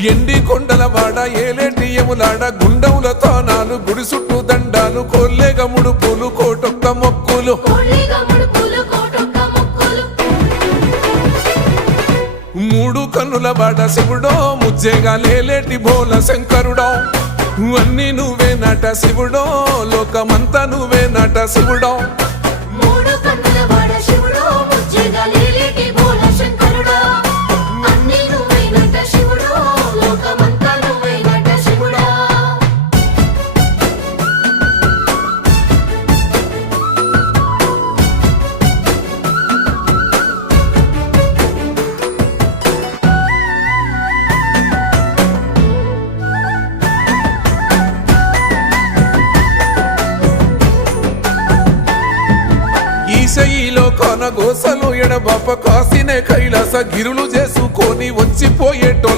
ఎండి కొండల వాడ ఏలేటి యములాడ గుండముల తానాలు గుడి చుట్టూ దండాలు కొల్లేగ ముడుపులు కోటొక్క మొక్కులు మూడు కన్నుల వాడ శివుడో ముజ్జేగా లేలేటి బోల శంకరుడో అన్ని నువ్వే నట శివుడో లోకమంతా నువ్వే నట శివుడో ఈశయిలో కొన గోసలు ఎడబాప కాసినే కైలాస గిరులు చేసుకొని వచ్చిపోయేటోళ్ళ